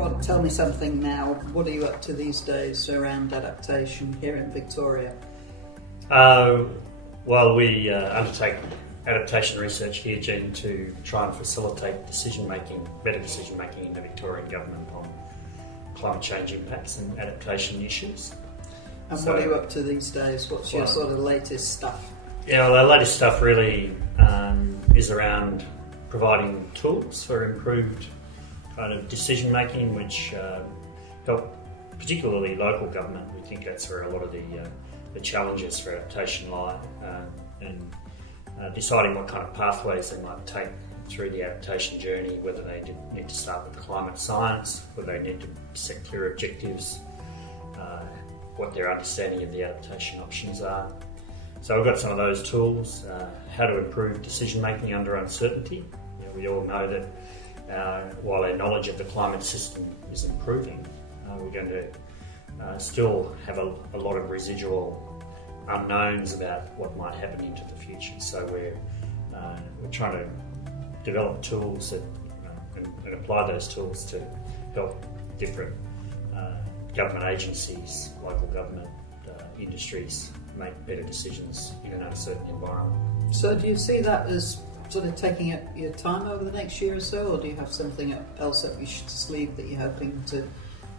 Rod, tell me something now. What are you up to these days around adaptation here in Victoria? Well, we undertake adaptation research here, Jen, to try and facilitate better decision making in the Victorian government on climate change impacts and adaptation issues. And what are you up to these days? What's your sort of latest stuff? Yeah, well, our latest stuff really is around providing tools for improved kind of decision making, which help particularly local government. We think that's where a lot of the challenges for adaptation lie, and deciding what kind of pathways they might take through the adaptation journey, whether they need to start with climate science, whether they need to set clear objectives, what their understanding of the adaptation options are. So we've got some of those tools, how to improve decision making under uncertainty. We all know that while our knowledge of the climate system is improving, we're going to still have a lot of residual unknowns about what might happen into the future. So we're trying to develop tools that and apply those tools to help different government agencies, local government, industries make better decisions in an uncertain environment. So do you see that as sort of taking up your time over the next year or so, or do you have something else up your sleeve that you're hoping to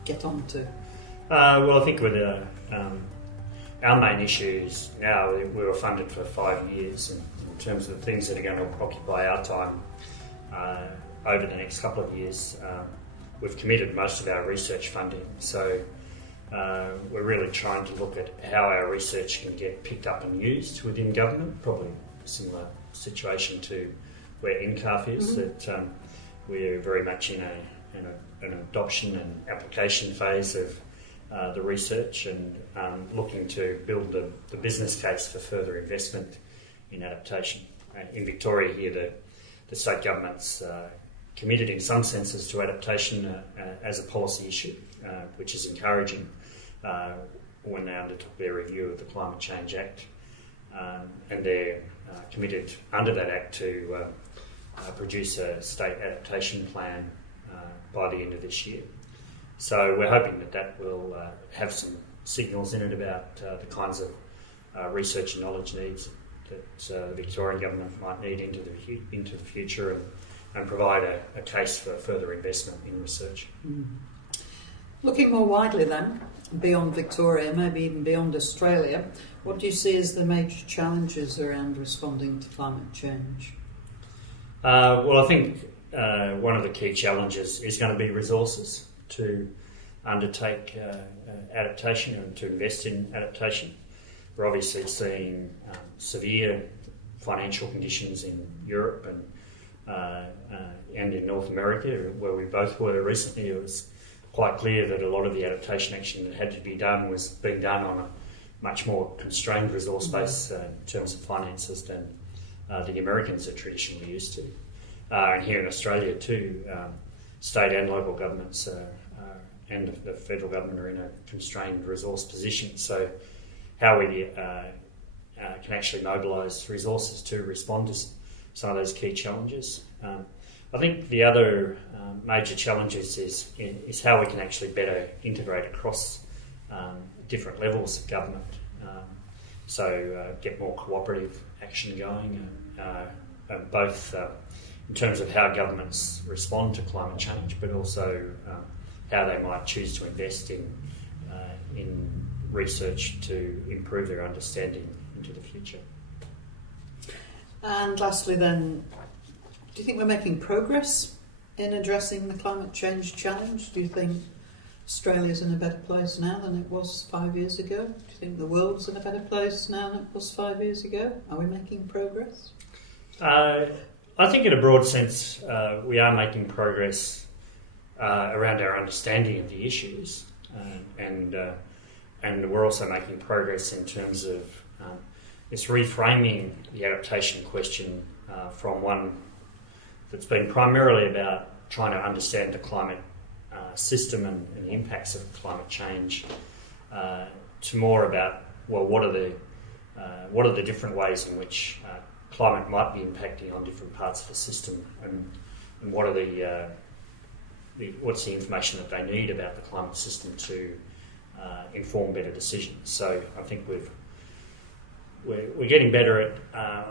get onto? Well, I think with our main issues now, we were funded for 5 years, and in terms of the things that are going to occupy our time over the next couple of years, we've committed most of our research funding. So we're really trying to look at how our research can get picked up and used within government, probably a similar situation to where NCCARF is, that we're very much in an adoption and application phase of the research, and looking to build the business case for further investment in adaptation. In Victoria here, the state government's committed in some senses to adaptation as a policy issue, which is encouraging when they undertook their review of the Climate Change Act, and they're committed under that Act to produce a state adaptation plan by the end of this year. So we're hoping that will have some signals in it about the kinds of research and knowledge needs that the Victorian government might need into the future, and provide a case for further investment in research. Looking more widely then, beyond Victoria, maybe even beyond Australia, what do you see as the major challenges around responding to climate change? Well, I think one of the key challenges is going to be resources to undertake adaptation and to invest in adaptation. We're obviously seeing severe financial conditions in Europe and in North America, where we both were recently. It was quite clear that a lot of the adaptation action that had to be done was being done on a much more constrained resource base in terms of finances than the Americans are traditionally used to. And here in Australia too, state and local governments and the federal government are in a constrained resource position. So how we can actually mobilise resources to respond to some of those key challenges. I think the other major challenges is how we can actually better integrate across different levels of government. So get more cooperative action going, both in terms of how governments respond to climate change, but also how they might choose to invest in research to improve their understanding into the future. And lastly then, do you think we're making progress in addressing the climate change challenge? Do you think Australia's in a better place now than it was 5 years ago? Do you think the world's in a better place now than it was 5 years ago? Are we making progress? I think in a broad sense we are making progress around our understanding of the issues, and we're also making progress in terms of it's reframing the adaptation question from one that's been primarily about trying to understand the climate system and the impacts of climate change to more about, well, what are the different ways in which climate might be impacting on different parts of the system, and what are the what's the information that they need about the climate system to inform better decisions. So I think we're getting better at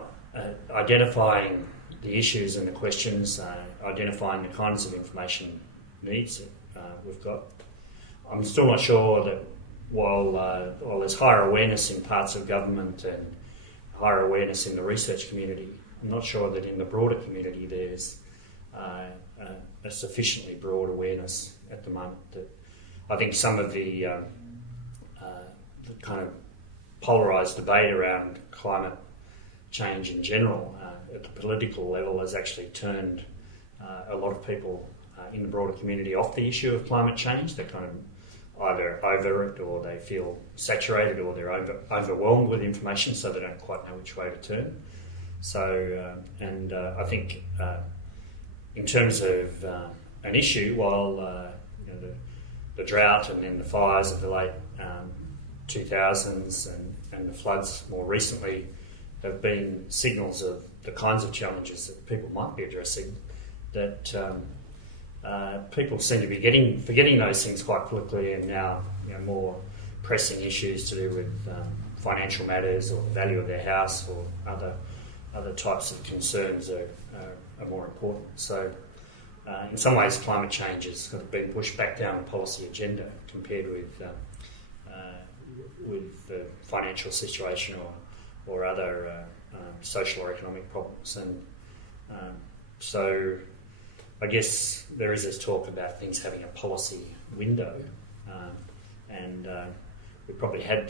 identifying the issues and the questions, identifying the kinds of information needs that we've got. I'm still not sure that while there's higher awareness in parts of government and higher awareness in the research community, I'm not sure that in the broader community there's a sufficiently broad awareness at the moment. That I think some of the kind of polarised debate around climate change in general at the political level has actually turned a lot of people in the broader community off the issue of climate change. They're kind of either over it, or they feel saturated, or they're overwhelmed with information, so they don't quite know which way to turn. So, I think in terms of an issue, while the drought and then the fires of the late 2000s and the floods more recently have been signals of the kinds of challenges that people might be addressing, that people seem to be forgetting those things quite quickly, and now more pressing issues to do with financial matters or the value of their house or other types of concerns are more important. So in some ways climate change has kind of been pushed back down the policy agenda compared with the financial situation or other social or economic problems. And so I guess there is this talk about things having a policy window, and we probably had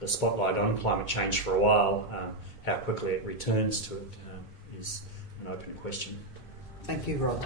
the spotlight on climate change for a while. How quickly it returns to it is an open question. Thank you, Rob.